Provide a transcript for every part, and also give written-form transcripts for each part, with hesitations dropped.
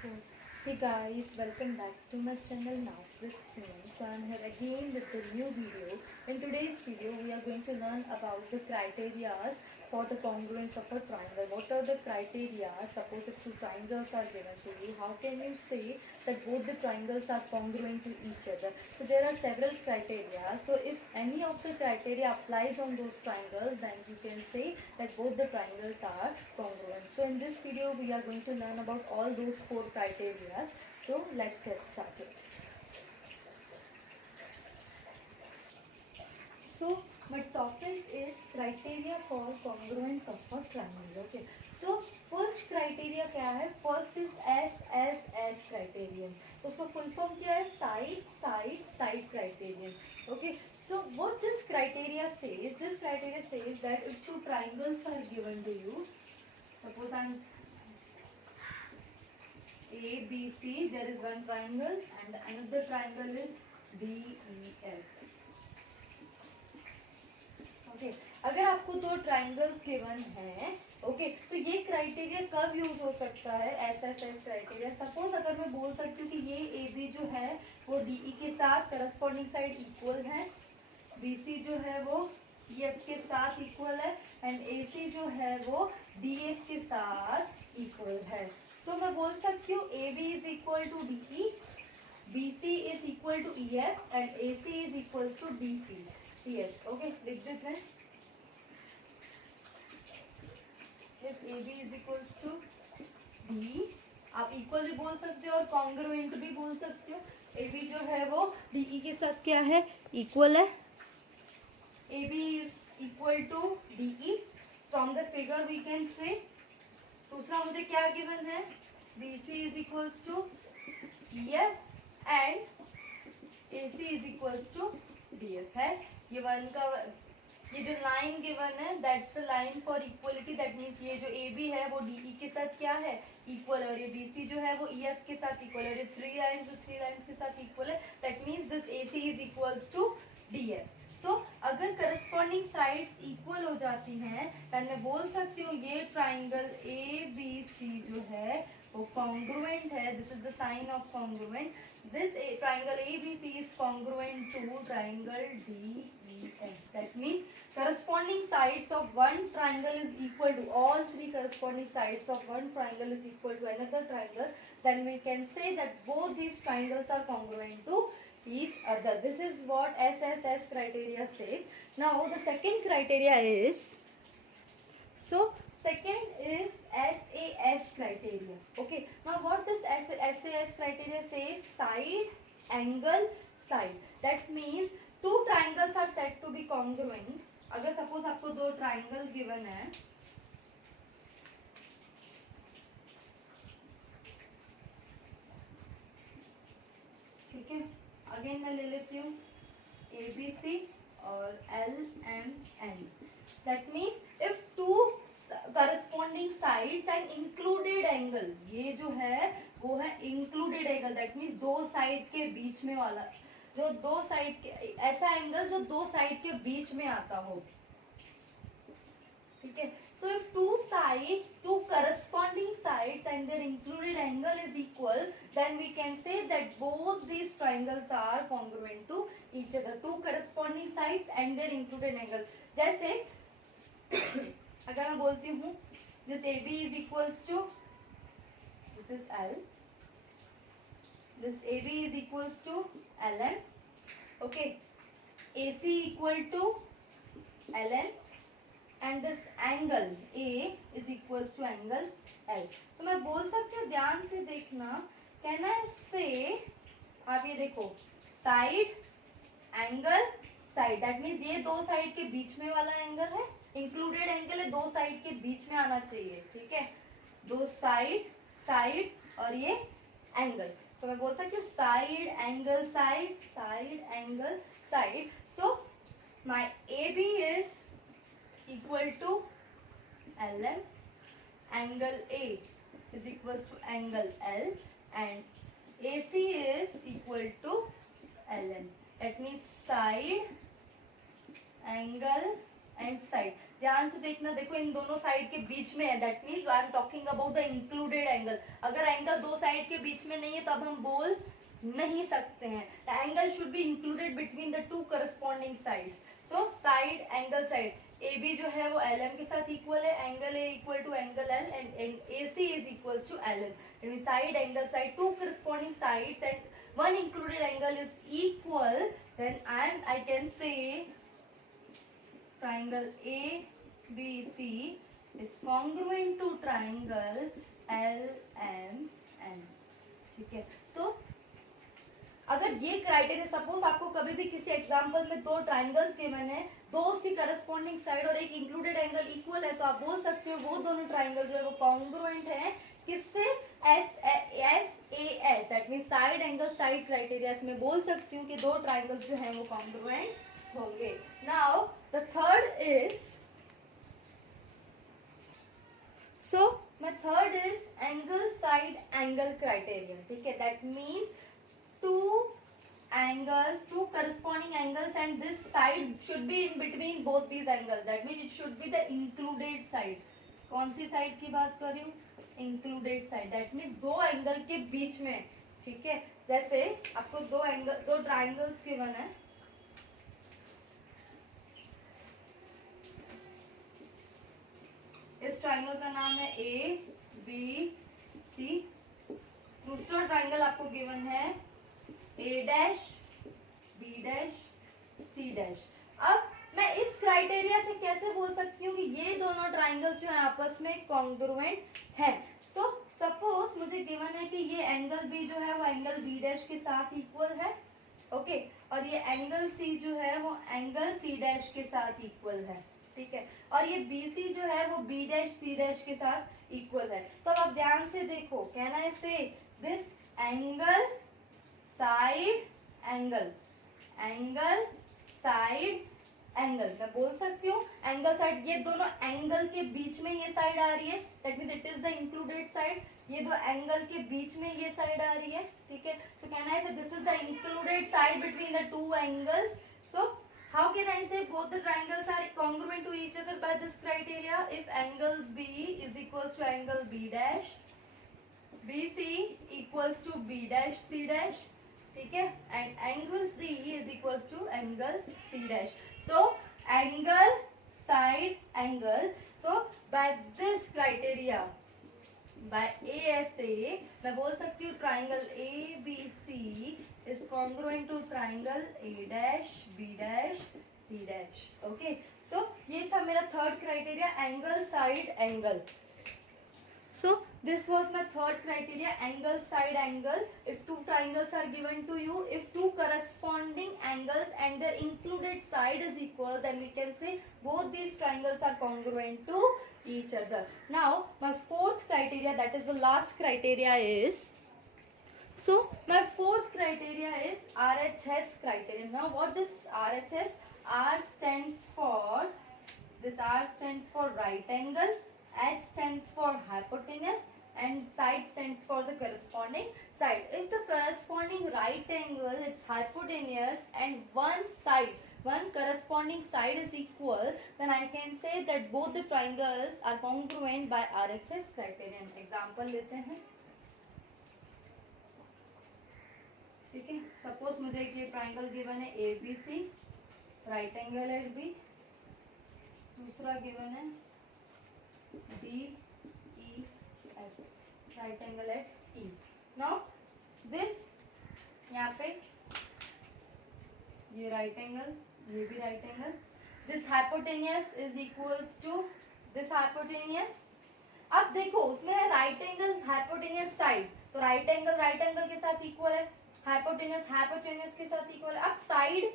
So, hey guys, welcome back to my channel now with Suman. So I'm here again with the new video. In today's video, we are going to learn about the criteria for the congruence of a triangle. What are the criteria? Suppose if two triangles are given to you, how can you say that both the triangles are congruent to each other? So there are several criteria. So if any of the criteria applies on those triangles, then you can say that both the triangles are congruent. So in this video, we are going to learn about all those four criteria. So let's get started. So my topic is criteria for congruence of a triangle. Okay. So first criteria क्या है? First is SSS criterion. तो उसका full form क्या है? Side criterion. Okay. So what this criteria says? This criteria says that if two triangles are given to you, suppose I'm A, B, C, there is one triangle and another triangle is D, E, F. Okay अगर आपको दो triangles given है okay तो ये criteria कब use हो सकता है एसएसएस क्राइटेरिया सपोज अगर मैं बोल सकती हूँ कि ये ए बी जो है वो डीई के साथ करस्पॉन्डिंग साइड इक्वल है बीसी जो है वो एफ के साथ इक्वल है एंड एसी जो है वो डीएफ के साथ इक्वल है सो मैं बोल सकती हूँ A B is equal to DE BC is equal to E F and AC is equal to DC Yes, okay, लिख देते हैं. If AB is equals to D, आप इक्वल भी बोल सकते हो और कॉन्ग्रुएंट भी बोल सकते हो. AB जो है वो DE के साथ क्या है? इक्वल है. AB is equal to DE. From the figure we can say. दूसरा मुझे क्या गिवन है? BC is equals to EF and AC is equals to DF है. ये वन का ये जो लाइन गिवन है that's the line for equality that means ये जो ए बी है वो डीई के साथ क्या है इक्वल और ये बीसी जो है वो ईएफ के साथ इक्वल और ये थ्री लाइंस के साथ इक्वल है that means this AC is equals to DF so अगर करस्पॉन्डिंग साइड्स इक्वल हो जाती हैं देन मैं बोल सकती हूँ ये ट्राइंगल ए बी सी जो है वो congruent है this is the sign of congruent this triangle ABC is congruent to triangle DEF that means corresponding sides of one triangle is equal to all three corresponding sides of one triangle is equal to another triangle then we can say that both these triangles are congruent to each other this is what SSS criteria says now the second criteria is so second is SAS criteria. Okay. Now what does SAS criteria says? Side, angle, side. That means two triangles are said to be congruent. अगर suppose आपको दो triangle given है ठीक है again मैं ले लेती हूँ ABC और LMN. That means if two corresponding sides and included angle ये जो है वो है included angle that means दो साइड के बीच में वाला जो दो साइड के ऐसा एंगल जो दो साइड के बीच में आता हो ठीक है so if two corresponding sides and their included angle is equal then we can say that both these triangles are congruent to each other two corresponding sides and their included angle जैसे अगर मैं बोलती हूँ this A B is equals to this is L this A B is equals to L N okay A C equal to L N and this angle A is equals to angle L तो मैं बोल सकती हूँ ध्यान से देखना can I से आप ये देखो side angle side that means ये दो साइड के बीच में वाला एंगल है इंक्लूडेड एंगल है दो साइड के बीच में आना चाहिए ठीक है दो साइड और ये एंगल तो मैं बोल सकती हूँ side angle side so my A B is equal to L M angle A is equal to angle L and A C is equal to L N that means side angle and side ध्यान से देखना, देखो इन दोनों side के बीच में है, that means I am talking about the included angle. अगर angle दो साइड के बीच में नहीं है तो अब हम बोल नहीं सकते हैं। The angle should be included between the two corresponding sides. So side angle side AB जो है वो LM के साथ इक्वल है, angle A equal to angle L and AC is equal to LM। That means side angle side, two corresponding sides and one included angle is equal, then I can say triangle ABC is congruent to triangle LMN। ठीक है, तो अगर ये criteria, suppose आपको कभी भी किसी example में दो ट्राइंगल्स गिवन है, दो उसकी करस्पॉन्डिंग साइड और एक इंक्लूडेड एंगल इक्वल है, तो आप बोल सकते हो वो दोनों ट्राइंगल जो है वो कॉन्ग्रुएंट है किससे, SAS, that mean side angle side criteria में बोल सकती हूँ कि दो ट्राइंगल्स जो हैं वो कॉन्ग्रुएंट होंगे। Now the third is, so my third is angle side angle criteria. ठीक है, that means two angles, two corresponding angles, and this side should be in between both these angles. That means it should be the included side. कौन सी side की बात कर रही हूँ, included side. That means दो angle के बीच में। ठीक है, जैसे आपको दो एंगल, दो ट्राइंगल्स गिवन है, इस ट्राइंगल का नाम है ABC, दूसरा ट्राइंगल आपको गिवन है A dash B dash C dash. अब मैं इस क्राइटेरिया से कैसे बोल सकती हूँ कि ये दोनों ट्राइंगल्स जो है आपस में कॉन्ग्रुएंट हैं। सो सपोज मुझे गिवन है कि ये एंगल B जो है वो एंगल B डैश के साथ इक्वल है, ओके, और ये एंगल C जो है वो एंगल C डैश के साथ इक्वल है। ठीक है, और ये BC जो है वो B डैश C डैश के साथ इक्वल है। तो अब ध्यान से देखो, कहना है say this angle side angle, angle side angle, मैं बोल सकती हूँ एंगल साइड, ये दोनों एंगल के बीच में ये साइड आ रही है, that means it is the included side. ये दो एंगल के बीच में ये साइड आ रही है। ठीक है, सो कहना है this is the included side between the two angles. So how can I say both the triangles are congruent to each other by this criteria? If angle B is equals to angle B dash, BC equals to B dash C dash, ठीक है, and angle C is equals to angle C dash. So angle side angle, so by this criteria, by ASA मैं बोल सकती हूँ triangle ABC is congruent to triangle A dash B dash C dash. Okay, so ये था मेरा third criteria, angle side angle. So this was my third criteria, angle side angle. If two triangles are given to you, if two corresponding angles and their included side is equal, then we can say both these triangles are congruent to each other. Now my fourth criteria, that is the last criteria, is, so my fourth criteria is RHS criteria. Now what this RHS, R stands for, this R stands for right angle, H stands for hypotenuse, and side stands for the corresponding side. If the corresponding right angle is hypotenuse and one side, one corresponding side is equal, then I can say that both the triangles are congruent by RHS criterion. Example लेते हैं। ठीक है, suppose मुझे एक ये triangle given है ABC, right angle at B, दूसरा given है DEF, right angle at E. Now this, यहाँ पे ये राइट एंगल, ये भी right angle, this hypotenuse is equals to this hypotenuse. अब देखो उसमें है राइट एंगल हाइपोटेनियस साइड, तो राइट एंगल के साथ इक्वल है, हाइपोटेनियस के साथ इक्वल है। अब साइड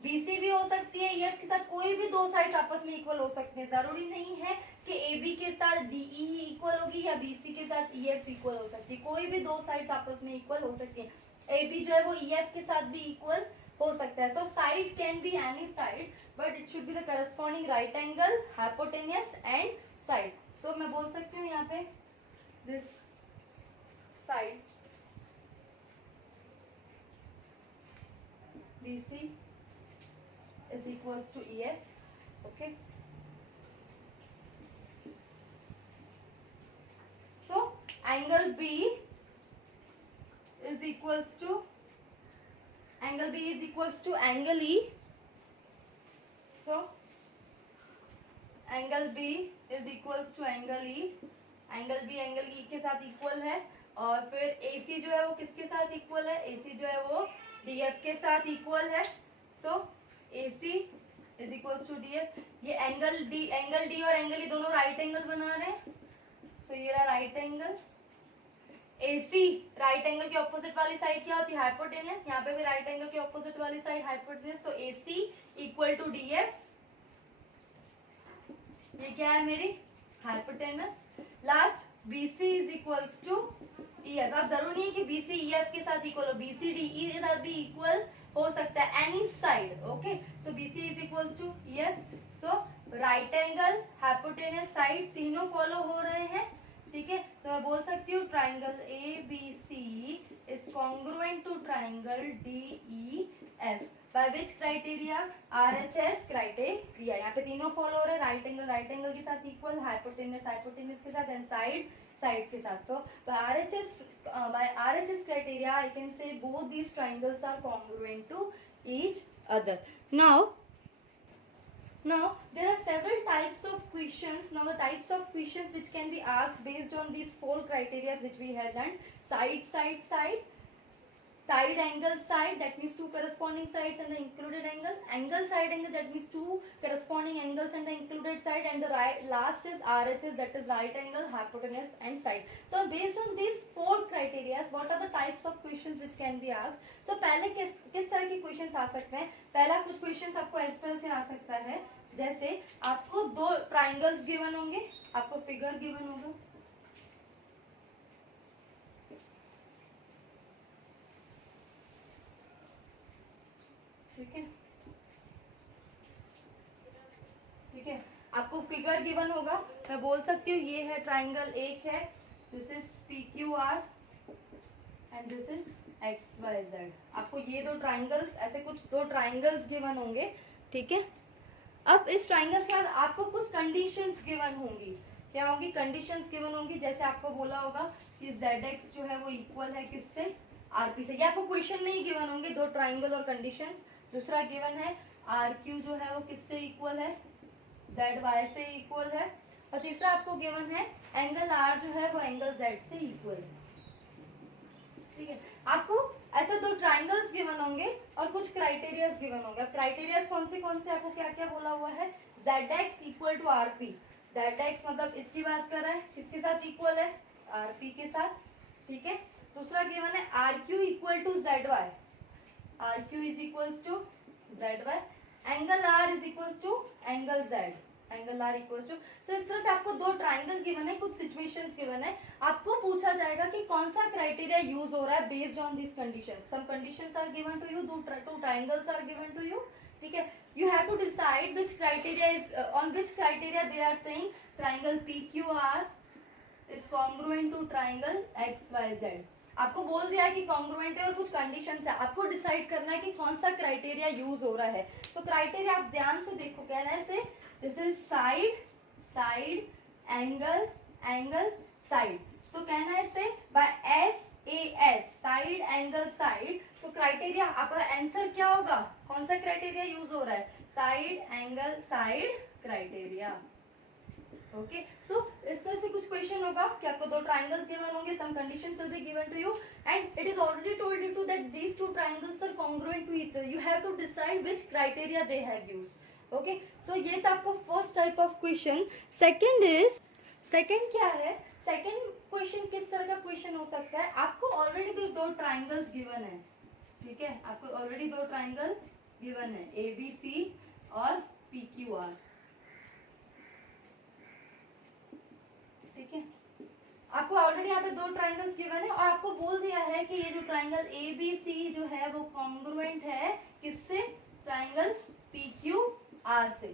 BC भी हो सकती है, EF के साथ, कोई भी दो साइड आपस में इक्वल हो सकते हैं। जरूरी नहीं है कि AB के साथ DE ही इक्वल होगी या BC के साथ EF इक्वल हो सकती है, कोई भी दो साइड आपस में इक्वल हो सकती है। AB जो है वो EF के साथ भी इक्वल हो सकता है। So side can be any side, but it should be the corresponding right angle, hypotenuse and side. So मैं बोल सकती हूँ यहाँ पे this side BC is equals to EF. Okay, angle B is equals to angle E. So angle B is equals to angle E. Angle B angle E के साथ equal है. और फिर AC जो है वो किसके साथ इक्वल है? AC जो है वो DF के साथ इक्वल है. So AC is equals to DF. ये एंगल D और एंगल ई दोनों राइट एंगल बना रहे हैं. सो ये रहा right angle. AC right angle के ऑपोजिट वाली साइड क्या होती है? हाइपोटेनस. यहाँ पे भी राइट एंगल के ऑपोजिट वाली साइड हाइपोटेनस. तो AC इक्वल टू DF. ये क्या है मेरी? Hypotenuse. Last BC is equals to EF. अब जरूरी नहीं है कि BC EF के साथ इक्वल हो. BC DE के साथ भी इक्वल हो सकता है any side. Okay, so BC is equals to EF. So right angle, hypotenuse, side तीनों फॉलो हो रहे हैं. ठीक है, तो मैं बोल सकती हूँ triangle ABC is congruent to triangle DEF. By which criteria? RHS criteria. यहाँ पे तीनों फॉलो हो रहे हैं. राइट एंगल के साथ इक्वल, हाइपोटेनस के साथ, एंड साइड के साथ. सो by RHS criteria I can say both these triangles are congruent to each other. Now there are several types of questions. Now the types of questions which can be asked based on these four criteria which we have learned: side angle side, that means two corresponding sides and the included angle side angle, that means two corresponding angles and the included side, and the last is RHS, that is right angle, hypotenuse and side. So based on these four criteria, what are the types of questions which can be asked? So पहले किस तरह के questions आ सकते हैं? पहला कुछ questions आपको इस तरह से आ सकता है, जैसे आपको दो triangles given होंगे, आपको figure given होगा. ठीक है, आपको फिगर गिवन होगा. मैं बोल सकती हूँ ये है ट्राइंगल, एक है, this is PQR and this is XYZ. आपको ये दो ट्राइंगल्स, ऐसे कुछ दो ट्राइंगल्स गिवन होंगे. ठीक है, अब इस ट्राइंगल के बाद आपको कुछ कंडीशंस गिवन होंगी. क्या होंगी? कंडीशंस गिवन होंगी. जैसे आपको बोला होगा कि ZX जो है वो इक्वल है किससे? RP से. ये आपको क्वेश्चन में ही गिवन होंगे, दो ट्राइंगल और कंडीशंस. दूसरा गिवन है RQ जो है वो किससे इक्वल है? ZY से इक्वल है. और तीसरा आपको गिवन है एंगल R जो है वो एंगल Z से इक्वल है. ठीक है, आपको ऐसे दो ट्राइंगल्स गिवन होंगे और कुछ क्राइटेरियाज गिवन होंगे. अब क्राइटेरियाज कौन से आपको क्या क्या बोला हुआ है? ZX equal to RP. ZX मतलब इसकी बात कर रहा है, किसके साथ इक्वल है? RP के साथ. ठीक है, दूसरा गिवन है RQ equal to ZY. RQ is equals to ZY. Angle R is equals to angle Z. Angle R equals to. So इस तरह से आपको दो ट्राइंगल गिवन है, कुछ सिचुएशंस गिवन है. आपको पूछा जाएगा कि कौन सा क्राइटेरिया यूज हो रहा है based on this condition. Some conditions are given to you, two triangles are given to you. ठीक है, you have to decide which criteria is on which criteria they are saying triangle PQR is congruent to triangle XYZ. आपको बोल दिया है कि congruent है और कुछ कंडीशंस है. आपको डिसाइड करना है कि कौन सा क्राइटेरिया यूज हो रहा है. तो क्राइटेरिया आप ध्यान से देखो. कहना है say this is side angle side. So कहना है say by SAS side angle side. So criteria आपका आंसर क्या होगा? कौन सा क्राइटेरिया यूज हो रहा है? Side angle side criteria. Okay, so इस तरह से कुछ क्वेश्चन होगा कि आपको दो ट्राइंगल्स गिवन होंगे, some conditions will be given to you and it is already told you to that these two triangles are congruent to each other. You have to decide which criteria they have used. Okay, so ये था आपको first type of question. Second क्या है? Second question किस तरह का question हो सकता है? आपको ऑलरेडी दो ट्राइंगल्स गिवन है. ठीक है, आपको ऑलरेडी दो ट्राइंगल गिवन है, ABC और PQR. ठीक है, आपको ऑलरेडी यहाँ पे दो ट्राइंगल्स गिवन है और आपको बोल दिया है कि ये जो ट्राइंगल ABC जो है वो कॉन्ग्रुएंट है किससे? ट्राइंगल PQR से.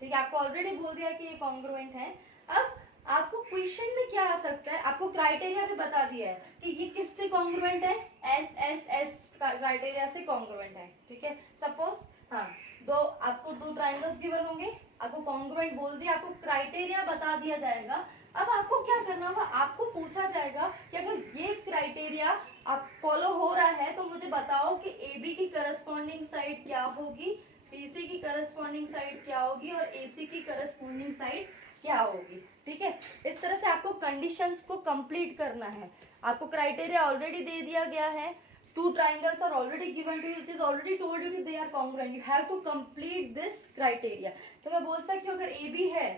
ठीक है, आपको ऑलरेडी बोल दिया कि ये कॉन्ग्रुएंट है. अब आपको क्वेश्चन में क्या आ सकता है? आपको क्राइटेरिया भी बता दिया है कि ये किससे कॉन्ग्रुएंट है? SSS क्राइटेरिया से कॉन्ग्रुएंट है. ठीक है, सपोज आपको दो ट्राइंगल्स गिवन होंगे, आपको कॉन्ग्रुएंट बोल दिया, आपको क्राइटेरिया बता दिया जाएगा. अब आपको क्या करना होगा, आपको पूछा जाएगा कि अगर ये क्राइटेरिया आप फॉलो हो रहा है तो मुझे बताओ कि ए बी की करस्पॉन्डिंग साइड क्या होगी, बी सी की करस्पॉन्डिंग साइड क्या होगी और ए सी की करस्पॉन्डिंग साइड क्या होगी। ठीक है, इस तरह से आपको कंडीशंस को कंप्लीट करना है। आपको क्राइटेरिया ऑलरेडी दे दिया गया है, two triangles are already given to you, it is already told you they are congruent, you have to complete this criteria। तो मैं बोल सकती हूँ अगर ए बी है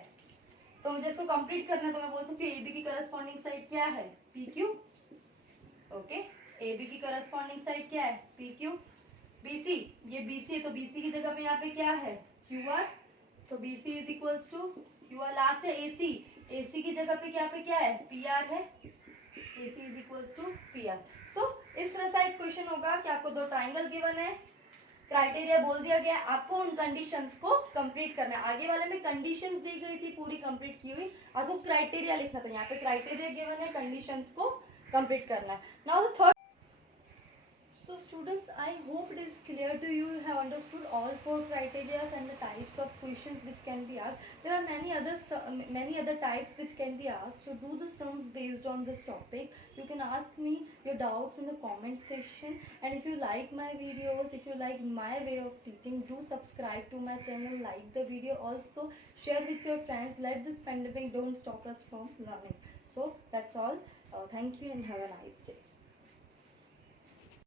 तो मुझे इसको कंप्लीट करना है, तो मैं बोल सकती हूँ ए बी की करस्पॉन्डिंग साइड क्या है, P Q. Okay, A B की करस्पॉन्डिंग साइड क्या है, पी क्यू। बी सी, ये बी सी है तो बी सी की जगह पे यहाँ पे क्या है, क्यू आर, तो B C is equals to Q R. Last है ए सी, ए सी की जगह पे क्या पे क्या है, पी आर है, A C is equals to P R. So इस तरह का एक क्वेश्चन होगा कि आपको दो ट्राइंगल गिवन है, क्राइटेरिया बोल दिया गया, आपको उन कंडीशंस को कंप्लीट करना है। आगे वाले में कंडीशंस दी गई थी पूरी कंप्लीट की हुई, आपको क्राइटेरिया लिखना था, यहाँ पे क्राइटेरिया गिवन है, कंडीशंस को कंप्लीट करना है। Now the third. So students, I hope it is clear to you. You have understood all four criteria and the types of questions which can be asked. There are many other types which can be asked. So do the sums based on this topic. You can ask me your doubts in the comment section. And if you like my videos, if you like my way of teaching, do subscribe to my channel, like the video. Also share with your friends. Let this pandemic don't stop us from learning. So that's all. Thank you and have a nice day.